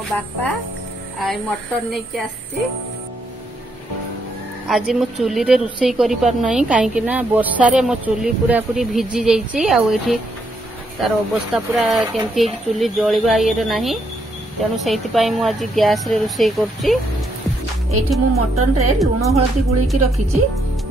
मो बापा आई मटन नहीं आसी आज मो चुली रे रुसई करि पार नहीं कहीं ना वर्षा रे मो चुली पूरा पूरी भिजी जाइए आठी तार अवस्था पूरा केमती चुली जलिबा ये नहीं तेणु से आज गैस रे रुसई करछि। एठी मु मटन रे लुण हलदी गुळीकी रखिछि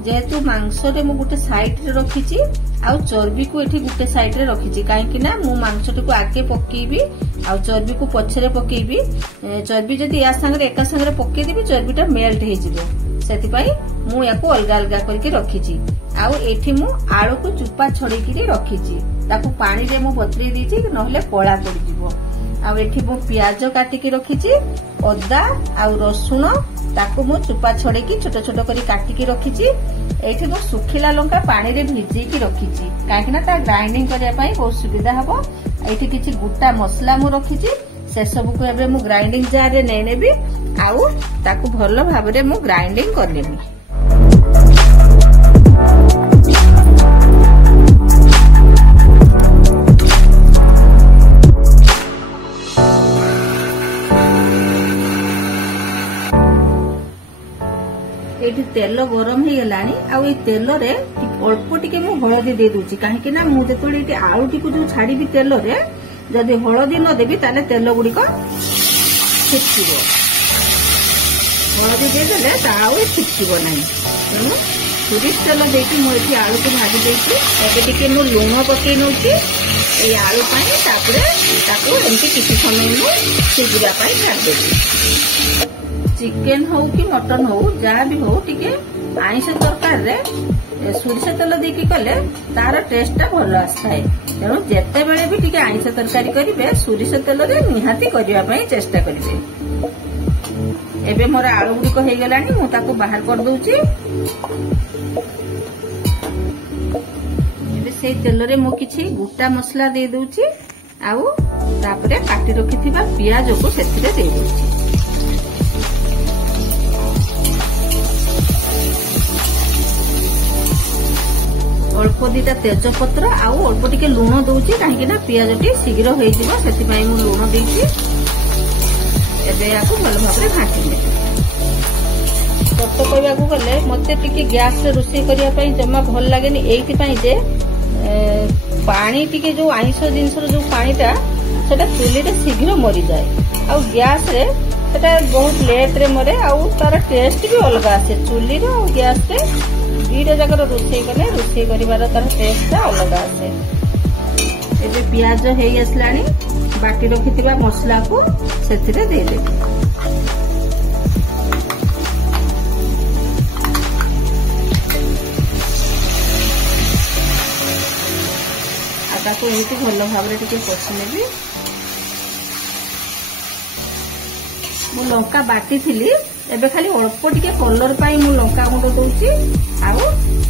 जेहेतु मांस रे मु गोटे साइड रे रखिछि आ चर्बी को एठी गोटे साइड रे रखिछि काहेकि ना मु मांस को आगे पकेबी आ चर्बी को पछरे पकेबी चर्बी जदि या संगे एका संगे पके देबी चर्बीटा मेल्ट हे जिवो सेति मु याको अलगा अलगा करके रखिछि। आ एठी मु आलू को चुपा छड़ेकी रखिछि ताकू पानी रे मु बतरी दीछि नहले कळा पड़ी जिवो। आ एठी मु प्याज काटिकी रखिछि अदा आ रसुण ताकू मु चुपा छड़ेकी छोट छोट करी काटिकी रखिछि। एठी मु सुखिला लंका पानी रे भिजेकी रखिछि काहेकि ना ता ग्राइंडिंग करिया पई बहुत सुविधा हबो। एठी किछि गुटा मसला मु रखिछि से सब को एबे मु ग्राइंडिंग जार रे नै नेबी आउ ताकू भलो भाबरे मु ग्राइंडिंग कर लेबी। एठी तेल गरम हो गलानी आ ए तेल रे अल्प टिके मु हळदी दे दूची काहेकि ना मु जेतोले एठी आलू टिकु जो छाड़ीबी तेल रे जदि हळदी न देबी ताले तेल गुडी को छिटकिबो हळदी दे देले ताऊ छिटकिबो नाही तेणु सुरिस तेल देकी मु एठी आलू को भाजी देकी एबे टिके मु लूण पके नउची ए आलू पानी तापरे ताको एंती किछि समय मु सिजिबा पाई छाड़ देबी। चिकेन हो कि मटन हो जहाँ भी हो टिके आइंस तरकार रे सोरिष तेल देकी कले तार टेस्ट भल आसए तेणु जेते बेले भी टिके आइंस तरकारी करिवे सोरिष तेल रे निहाती करिवा पई चेष्टा करिवे। एबे मोर आलू गुडी को हे गलानी मु ताको बाहर कर दउची। एबे से तेल रे मु किछि गुटा मसला दे दउची आउ तापरे काटी रखिथिबा पियाज को सेथिरे दे दउची। अल्प दीटा तेजपत्र आउ अल्प टिके लुण दउची काहेकि ना पियाज टी शीघ्र होई जिवो सेति पई मु लुण देइची। एबे याको भल भाबरे घाटी ले सत कहबाकू गले मते टिके गैस रे रोषेई करिया पई जम्मा भल लागेनी एइति पई जे पानी टिके जो आइंस जिंसर जो पानीटा सेटा चुली रे शीघ्र मरी जाए आउ गैस रे सेटा बहुत लेट रे मरे आउ तार टेस्ट भी अलग आसे चुली रे और गैस रे दीटा जगह रोषेई कले रोषेई करिवार तार टेस्ट अलग आसे। एबे प्याज हेई आसलानी बाटी रखिथिबा मसला को सेथिरे दे देबी। आटा को एठी भलो भाबरे टिके पछि नेबी। मु लंका बाटी थिली एबे खाली अल्प टिके कलर पाई मु लंका गुंड दउची आउ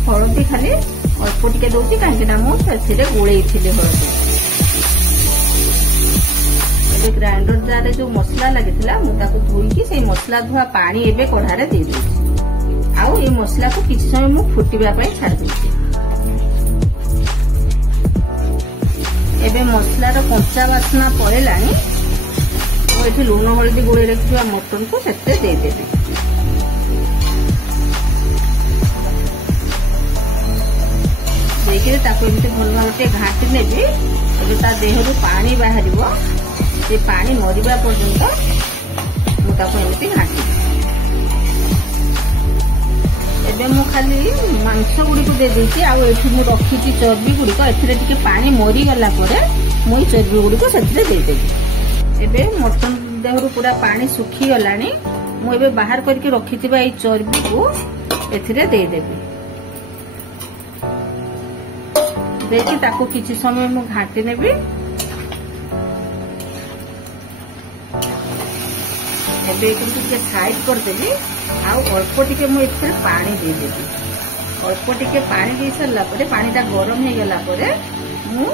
हळदी खाली अल्प टिके दउची काहे ना मु सेथिरे गोळेई थिले हळदी। एबे ग्राइंडर जार रे जो मसला लागितला मु ताको धोईकी से मसला धुआ पानी एबे कढ़ारे दे दउची आउ ए मसला को किछ समय मु फुटिबा पई छाड़ दउची। एबे मसला रो कंचा बासना पळेलानी एठी लूण हळदी गोळेई रखिबा मटन को सेते दे देबी। देखिए ताको एमती भल भाव घाटी नेबी एबे ता देहरु पानी बाहरिबो से पानी मरिबा पर्यंत मु ताको एमती घाटी। एबे मु खाली मांस गुडी को दे देछि आ एठी मु रखिछि चर्बी गुडी को एथिरे टिके पानी मरि गला परे मु चर्बी गुडी को सेथिरे दे देबी। एबे मटन देहरु पूरा पानी सुखी गलानी मु एबे बाहर करके रखिथिबा ए चर्बी को एथिरे दे देबी। देखि ताको किछि समय मु घाटी नेबी। एबे टिके साइड कर देबी आउ अल्प टिके मु एथिरे पानी दे देबी। अल्प टिके पानी दे सरला परे पानीटा गरम हे गला परे मु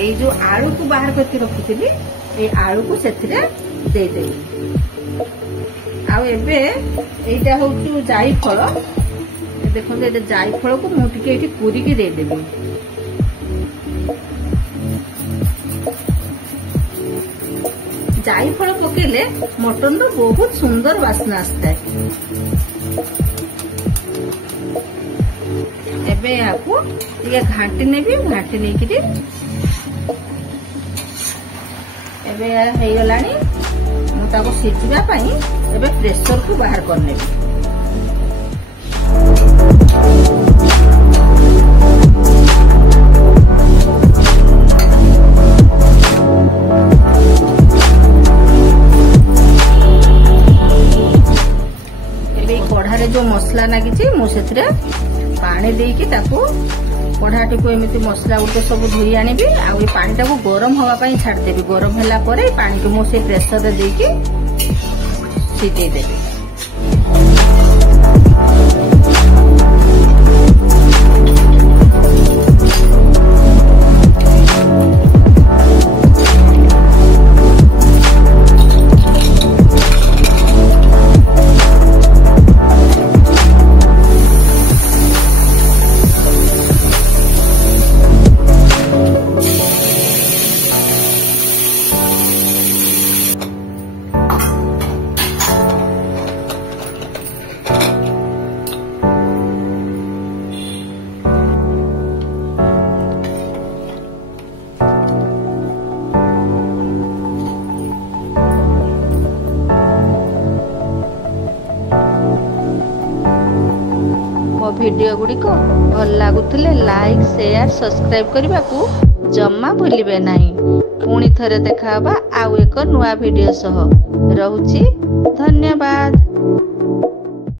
एई जो आलू को बाहर करके रखिथिबी ए आलू को सेथिरे दे देबी। आउ एबे एइटा होउछु जाई फळ देखो एटा जाई फळ को मु टिके एठी पूरी के दे देबी। जाई फल पकेले मटन रो बहुत सुंदर वासना आसता है। एबे याकू ये घाटी नेबी, घाटी नेकिरी एबे हे गलानी मु ताको सिझिबा पई एबे प्रेशर को बाहर कर नेबी। कढ़ारे जो मसला लगी मुझे पानी देकी कढ़ाटी को एमती मसला गोटे सब धोई आनी आ पानी टाक गरम हाँवाई छाड़देवी। गरम है पानी को मुझे प्रेसर देकी सिझेदेवी। वीडियो गुड़िक भल लगुले लाइक शेयर सब्सक्राइब करने को जम्मा भूलिबे नहीं। पुणी थरे देखा आउ एक नुआ वीडियो सह रहुछि। धन्यवाद।